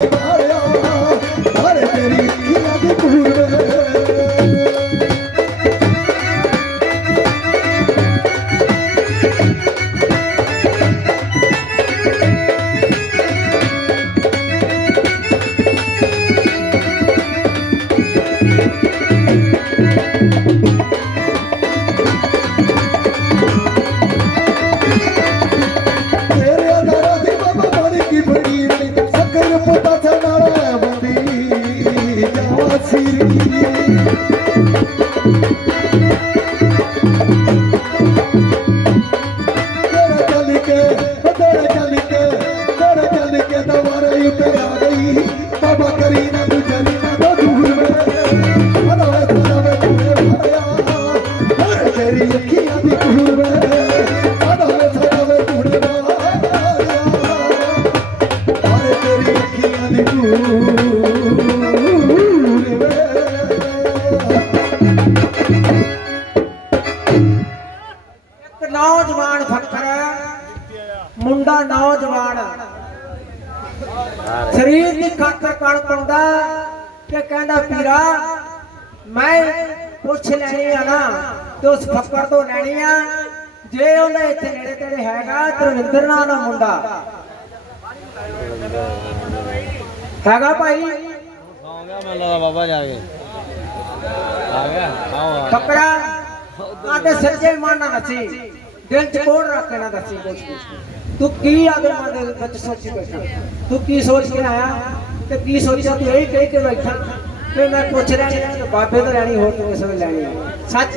Amen. ਤੇ ਕਹਿੰਦਾ ਪੀਰਾ ਮੈਂ ਪੁੱਛ ਲੈਣੀ ਆ ਨਾ, ਤੇ ਉਸ ਫੱਕਰ ਤੋਂ ਲੈਣੀ ਆ। ਜੇ ਉਹਨੇ ਇੱਥੇ ਨੇੜੇ ਤੇੜੇ ਹੈਗਾ ਤਰਵਿੰਦਰ ਨਾਂ ਦਾ ਮੁੰਡਾ। ਹੈਗਾ ਭਾਈ? ਆ ਗਿਆ ਮੈਨੂੰ ਲੱਗਦਾ ਬਾਬਾ ਜਾ ਕੇ ਆ ਗਿਆ ਆਓ ਫੱਕਰਾ ਆਦੇ ਸੱਚੇ ਮਨ ਨਾਲ ਦੱਸੀ। ਦਿਲ ਚ ਕੋੜ ਰੱਖ ਕੇ ਨਾ ਦੱਸੀ ਕੁਛ ਤੂੰ ਕੀ ਆਦੇ ਮਨ ਦੇ ਵਿੱਚ ਸੋਚੀ ਬੈਠਾ? ਤੂੰ ਕੀ ਸੋਚ ਕੇ ਆਇਆ? ਤੇ ਕੀ ਸੋਚਿਆ ਤੂੰ ਇਹ ਕਹਿ ਕੇ ਬੈਠਾ। ਕਿ ਮੈਂ ਪੁੱਛ ਆ ਤੇ ਬਾਬੇ ਤੋਂ ਲੈਣੀ ਹੋਰ ਕਿਸੇ ਤੋਂ ਲੈਣੀ ਆ। ਸੱਚ?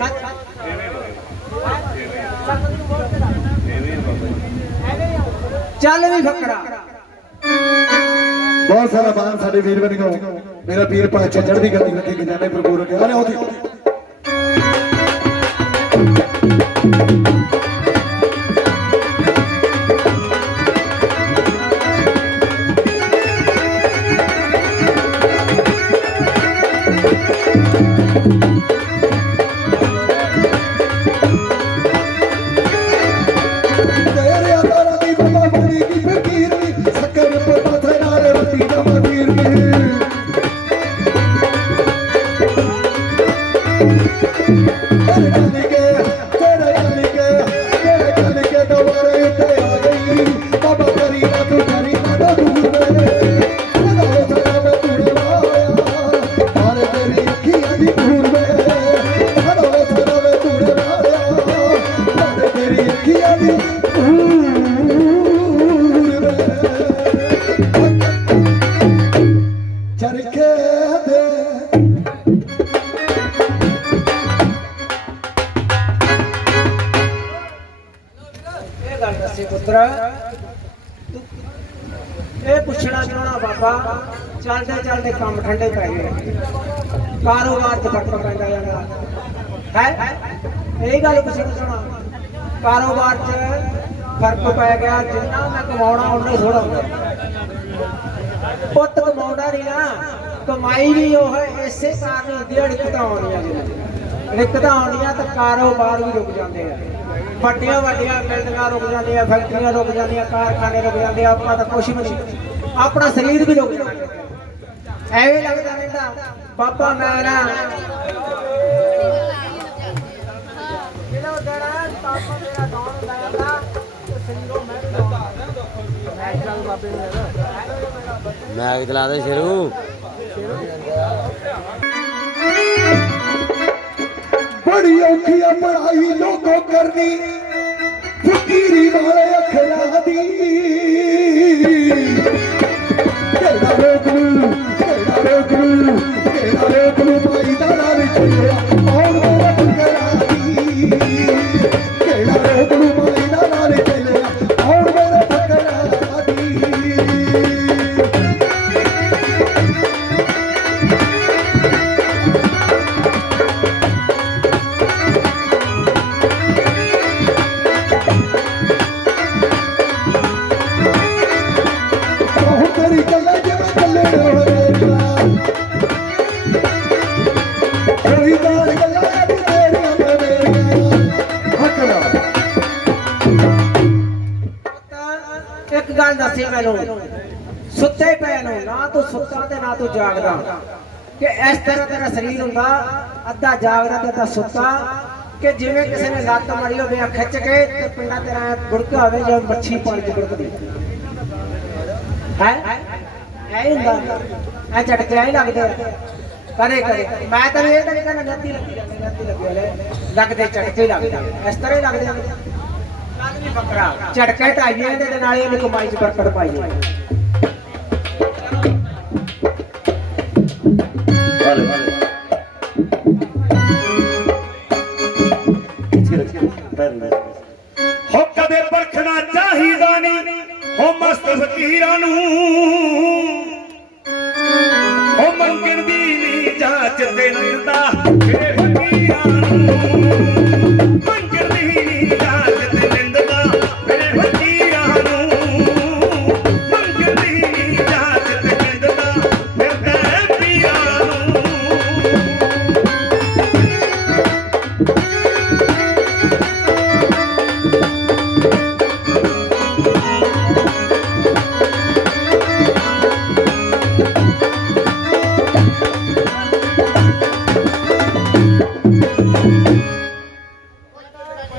ਚੱਲ ਵੀ ਫੱਕਰਾ ਬਹੁਤ ਸਾਰਾ ਮਾਨ ਸਾਡੇ ਵੀਰ ਬਣ ਗਏ ਮੇਰਾ ਵੀਰ ਪਾਛਾ ਚੜ੍ਹਦੀ ਕਲੀ ਲੱਗੇ ਕਿ ਜਾਣੇ ਪ੍ਰਭੂ ਕੇ ਆਲੇ ਆਉਦੀ ਚਰਖੇ ਦੇ ਇਹ ਗੱਲ ਪੁੱਤਰ। ਇਹ ਪੁੱਛਣਾ ਚਾਹਣਾ ਬਾਬਾ, ਚੱਲਦੇ ਚੱਲਦੇ ਕੰਮ ਠੰਡੇ ਪੈ ਗਏ। ਕਾਰੋਬਾਰ 'ਚ ਫ਼ਰਕ ਪੈਂਦਾ ਜਾਂਦਾ ਹੈ? ਇਹ ਗੱਲ ਪੁੱਛਣਾ ਚਾਹਣਾ ਕਾਰੋਬਾਰ 'ਚ ਫ਼ਰਕ ਪੈ ਗਿਆ, ਜਿੰਨਾ ਮੈਂ ਕਮਾਉਣਾ, ਉਹਨਾਂ ਥੋੜਾ ਹੁੰਦਾ। ਪੁੱਤ ਕਮਾਉਂਦਾ ਨਹੀਂ ਨਾ ਕਮਾਈ ਵੀ ਉਹ ਇਸੇ ਕਾਰਨ ਹੀ ਦਿਹਾੜੀ ਘਟਾਉਣੀਆਂ ਜੀ। ਰਿਕਤਾਂ ਆਉਣੀਆਂ ਤਾਂ ਕਾਰੋਬਾਰ ਵੀ ਰੁਕ ਜਾਂਦੇ ਆ। ਵੱਡੀਆਂ ਵੱਡੀਆਂ ਬਿਲਡਿੰਗਾਂ ਰੁਕ ਜਾਂਦੀਆਂ, ਫੈਕਟਰੀਆਂ ਰੁਕ ਜਾਂਦੀਆਂ, ਕਾਰਖਾਨੇ ਰੁਕ ਜਾਂਦੇ ਆਪਾਂ ਤਾਂ ਕੁਛ ਵੀ ਨਹੀਂ। ਆਪਣਾ ਸਰੀਰ ਵੀ ਰੁਕ ਜਾਂਦਾ। ਐਵੇਂ ਲੱਗਦਾ ਰਹਿੰਦਾ, ਬਾਬਾ ਪਾਪਾ ਮੇਰਾ ਬਾਬੇ ਨੂੰ ਲੈਣਾ ਮੈਂ ਕਿ ਚਲਾ ਦੇ ਸ਼ੁਰੂ। ਬੜੀ ਔਖੀ ਆ ਪੜਾਈ ਲੋਕੋ ਕਰਨੀ। ਫਕੀਰੀ ਵਾਲੇ ਅੱਖਰਾਂ ਦੀ। ਤਾਂ ਇੱਕ ਸੁੱਤੇ ਪਏ ਨੂੰ ਨਾ ਤੂੰ ਸੁੱਤਾ ਤੇ ਨਾ ਤੂੰ ਜਾਗਦਾ। ਕਿ ਇਸ ਤਰ੍ਹਾਂ ਤੇਰਾ ਸਰੀਰ ਹੁੰਦਾ, ਅੱਧਾ ਜਾਗਦਾ ਤੇ ਅੱਧਾ ਸੁੱਤਾ। ਕਿ ਜਿਵੇਂ ਕਿਸੇ ਨੇ ਲੱਤ ਮਾਰੀ ਹੋਵੇ ਖਿੱਚ ਕੇ, ਤੇ ਪਿੰਡਾ ਤੇਰਾ ਗੁੜਕਾ ਹੋਵੇ ਜਿਵੇਂ ਮੱਛੀ ਪਾਣੀ ਚ ਗੁੜਕਦੀ। ਹੈ? ਐ ਹੀ ਹੁੰਦਾ। ਐ ਝਟਕੇ ਐ ਲੱਗਦੇ। ਕਰੇ ਕਰੇ ਮੈਂ ਤਾਂ ਇਹ ਤਾਂ ਨਹੀਂ ਕਹਿੰਦਾ, ਨੱਤੀ ਲੱਗੀ ਨੱਤੀ ਲੱਗੀ ਲੱਗਦੇ ਝਟਕੇ ਲੱਗਦਾ। ਇਸ ਤਰ੍ਹਾਂ ਹੀ ਲੱਗਦੇ। ਆ ਝਟਕੇ ਢਾਈਏ ਤੇ ਨਾਲ ਇਹਨੂੰ ਕਮਾਈ ਚ ਬਰਕਤ ਪਾਈਏ ਹੋ ਕਦੇ ਪਰਖਣਾ ਚਾਹੀਦਾ ਨਹੀਂ ਹੋ ਮਸਤ ਫਕੀਰਾਂ ਨੂੰ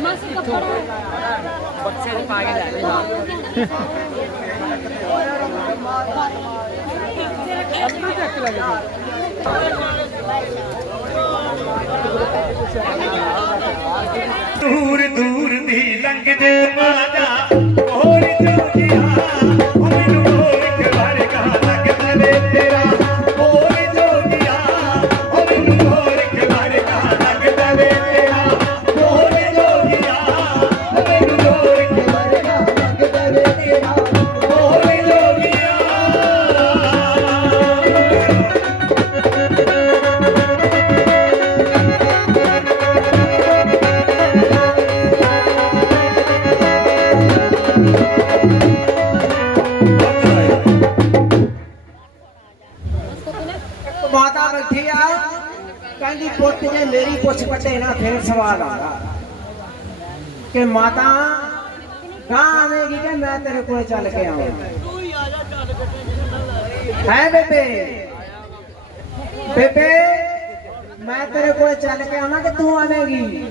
ਮਸ ਕੱਪੜਾ ਬੱਚੇ ਨੂੰ ਪਾ ਕੇ ਲੈ ਦੂਰ ਦੂਰ ਦੀ ਲੰਘ ਮਾਤਾ ਮਾਜਾ ਜੋਗਿਆ ਪੁੱਤ ਜੇ ਮੇਰੀ ਪੁੱਛ ਕੱਢੇ ਨਾ, ਫਿਰ ਸਵਾਲ ਆਉਂਦਾ ਕਿ ਮਾਤਾ ਗਾਂ ਆਵੇਗੀ ਕਿ ਮੈਂ ਤੇਰੇ ਕੋਲ ਚੱਲ ਕੇ ਆਵਾਂ ਹੈ ਬੇਬੇ? ਬੇਬੇ, ਮੈਂ ਤੇਰੇ ਕੋਲ ਚੱਲ ਕੇ ਆਵਾਂ ਕਿ ਤੂੰ ਆਵੇਂਗੀ?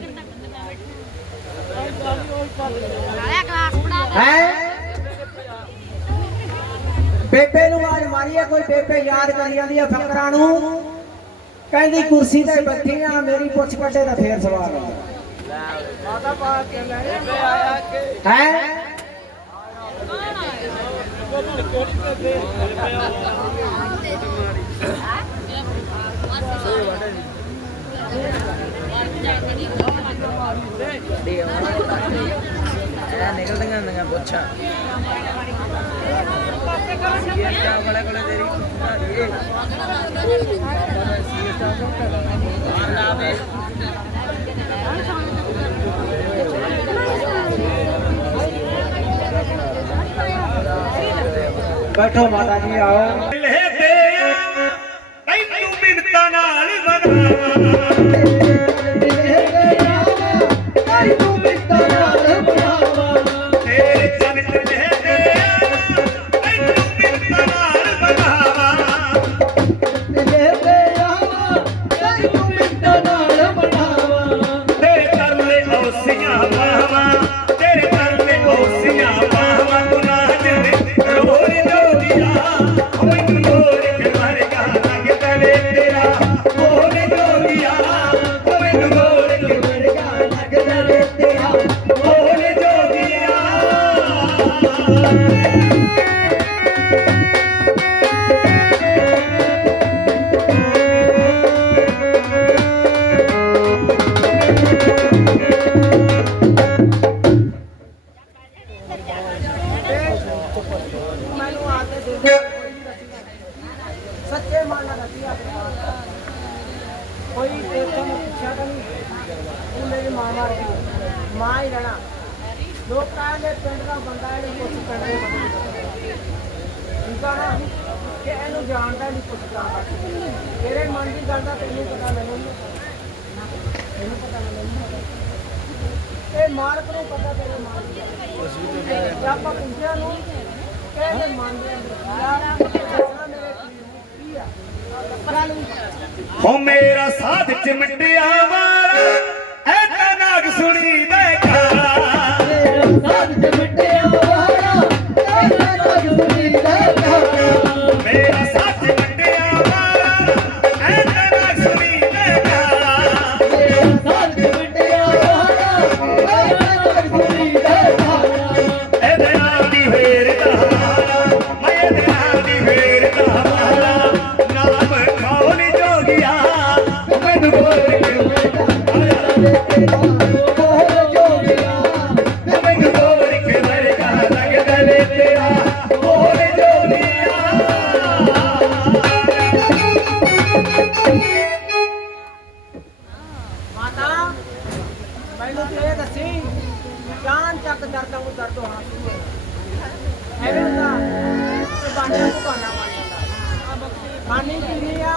ਹੈ? ਬੇਬੇ ਨੂੰ ਆਵਾਜ਼ ਮਾਰੀਏ, ਕੋਈ ਬੇਬੇ ਯਾਦ ਕਰੀ ਜਾਂਦੀ ਆ ਫਕਰਾਂ ਨੂੰ। ਕਹਿੰਦੀ ਕੁਰਸੀ ਤੇ ਬੈਠੀ ਆ ਮੇਰੀ ਪੁੱਛ ਕੱਢੇ ਤਾਂ ਫੇਰ ਸਵਾਲ ਹੈ? ਨਿਕਲਦੀਆਂ ਹੁੰਦੀਆਂ ਪੁੱਛਾਂ। ਇਹ ਕੋਲੇ ਕੋਲੇ ਬੈਠੋ ਮਾਤਾ ਜੀ ਆਓ ਲੈ ਤੇ ਤੈਨੂੰ ਮਿੰਤਾਂ ਨਾਲ ਮਨਾਵਾਂ ਤੂੰ ਮਿੱਟਾ ਨਾਲ ਬਣਾਵਾ ਤੇਰੇ ਚੰਨ ਤੇ ਲੈ ਤੇ ਸੱਚੇ ਮਨ ਨਾਲ ਦੱਸੀ ਆਪਣੇ ਕੋਈ ਤੇਰੇ ਨੂੰ ਪੁੱਛਿਆ ਤਾਂ ਨਹੀਂ ਤੂੰ ਮੇਰੀ ਮਾਂ ਮਾਰ ਗਈ ਮਾਂ ਹੀ ਰਹਿਣਾ ਲੋਕ ਦੇ ਪਿੰਡ ਦਾ ਬੰਦਾ ਇਹਨੂੰ ਕੁਛ ਪਿੰਡ ਦੇ ਬੰਦੇ ਨਾ ਕਿ ਇਹਨੂੰ ਜਾਣਦਾ ਨਹੀਂ ਕੁਛ ਜਾਣਦਾ ਤੇਰੇ ਮਨ ਦੀ ਗੱਲ ਦਾ ਤੈਨੂੰ ਪਤਾ ਮੈਨੂੰ। ਨਹੀਂ ਮੈਨੂੰ ਪਤਾ ਮੈਨੂੰ ਨਹੀਂ ਪਤਾ ਇਹ ਮਾਲਕ ਨੂੰ ਪਤਾ ਤੇਰੇ ਮਨ ਦੀ। ਗੱਲ ਜੇ ਆਪਾਂ ਪੁੱਛਿਆ ਨੂੰ ਕਿ ਇਹਦੇ ਮਨ ਦੇ ਅੰਦਰ ਕੀ ਆ? ਦੱਸਣਾ ਮੇਰੇ ਕੀ ਆ? ਗੱਲ ਹੋ ਮੇਰਾ ਸਾਧ ਚਿਮਟਿਆ ਵਾਲਾ ਐ ਤਾਂ ਨਾਗ ਸੁਣੀ ਖਾਣੀ ਕਿੰਨੀ ਆ?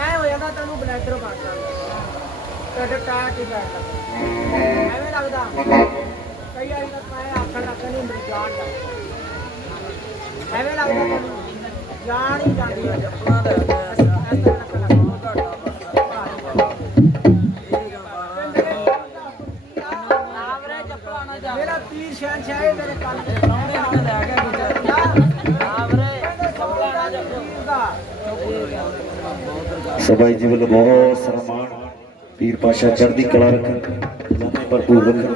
ਐ ਹੋ ਜਾਂਦਾ ਤੈਨੂੰ ਬਲੈਡਰ ਬਣ ਜਾਂਦਾ ਤੇ ਟਾਟ ਹੀ ਬੈਠਦਾ ਐਵੇਂ ਲੱਗਦਾ ਕਈ ਵਾਰੀ ਤਾਂ ਮੈਂ ਆਖਣ ਲੱਗ ਨਹੀਂ ਮੇਰੀ ਜਾਨ ਦਾ ਐਵੇਂ ਲੱਗਦਾ ਤੈਨੂੰ ਜਾਨ ਹੀ ਜਾਂਦੀ ਹੈ ਜਪਣਾ ਦਾ ਆਵਰੇ ਚੱਪਲਾਂ ਨਾ ਜਾ ਮੇਰਾ ਪੀਰ ਸ਼ਹਿਨशाह ਹੈ ਮੇਰੇ ਕੰਨ ਦੇ ਸਾਹਮਣੇ ਹਣ ਲੈ ਗਿਆ ਗੁਜਰ ਆਵਰੇ ਚੱਪਲਾਂ ਨਾ ਜਾ ਸਭਾਈ ਜੀ ਵੱਲੋਂ ਬਹੁਤ ਸਨਮਾਨ ਪੀਰ ਪਾਸ਼ਾ ਚੜ੍ਹਦੀ ਕਲਾ ਰੱਖਣ ਖਜ਼ਾਨੇ ਭਰਪੂਰ ਰੱਖਣ।